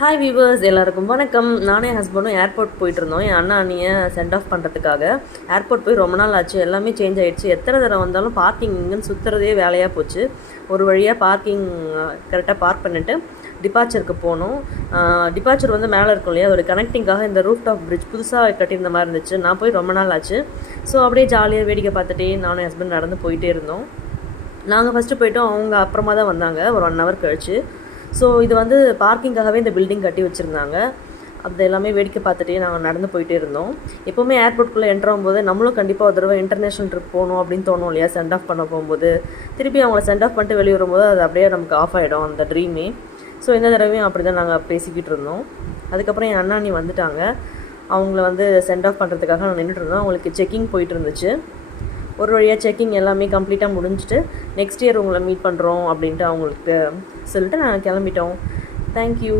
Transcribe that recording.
Hi viewers, எல்லாருக்கும் வணக்கம். நானே ஹஸ்பண்டும் ஏர்போர்ட் போயிட்டு இருந்தோம். என் அண்ணா அண்ணியை சென்ட் ஆஃப் பண்ணுறதுக்காக. ஏர்போர்ட் போய் ரொம்ப நாள் ஆச்சு, எல்லாமே சேஞ்ச் ஆகிடுச்சு. எத்தனை தடவை வந்தாலும் பார்க்கிங் இங்கேன்னு சுற்றுறதே வேலையாக போச்சு. ஒரு வழியாக பார்க்கிங் கரெக்டாக பார்க் பண்ணிவிட்டு டிபார்ச்சருக்கு போனோம். டிபார்ச்சர் வந்து மேலே இருக்கும் இல்லையா, அதோட கனெக்டிங்காக இந்த ரூஃப் டாப் பிரிட்ஜ் புதுசாக கட்டியிருந்த மாதிரி இருந்துச்சு. நான் போய் ரொம்ப நாள் ஆச்சு. ஸோ அப்படியே ஜாலியாக வேடிக்கை பார்த்துட்டே நானும் ஹஸ்பண்ட் நடந்து போயிட்டே இருந்தோம். நாங்கள் ஃபஸ்ட்டு போய்ட்டோம், அவங்க அப்புறமா தான் வந்தாங்க ஒரு 1 hour கழிச்சு. ஸோ இது வந்து பார்க்கிங்காகவே இந்த பில்டிங் கட்டி வச்சுருந்தாங்க. அது எல்லாமே வேடிக்கை பார்த்துட்டே நாங்கள் நடந்து போயிட்டே இருந்தோம். எப்போவுமே ஏர்போர்ட்குள்ளே என்ட்ரு ஆகும்போது நம்மளும் கண்டிப்பாக ஒரு தடவை இன்டர்நேஷ்னல் ட்ரிப் போகணும் அப்படின்னு தோணும் இல்லையா, சென்ட் ஆஃப் பண்ண போகும்போது. திருப்பி அவங்கள சென்ட் ஆஃப் பண்ணிட்டு வெளியே வரும்போது அது அப்படியே நமக்கு ஆஃப் ஆகிடும் அந்த ட்ரீமே. ஸோ இந்த தடவையும் அப்படி தான் நாங்கள் பேசிக்கிட்டு இருந்தோம். அதுக்கப்புறம் என் அண்ணாணி வந்துட்டாங்க. அவங்கள வந்து சென்ட் ஆஃப் பண்ணுறதுக்காக நான் நின்றுட்டு இருந்தோம். அவங்களுக்கு செக்கிங் போயிட்டு இருந்துச்சு. ஒரு வழியாக செக்கிங் எல்லாமே கம்ப்ளீட்டாக முடிஞ்சுட்டு நெக்ஸ்ட் இயர் உங்களை மீட் பண்ணுறோம் அப்படின்ட்டு அவங்களுக்கு சொல்லிட்டு நாங்கள் கிளம்பிட்டோம். தேங்க்யூ.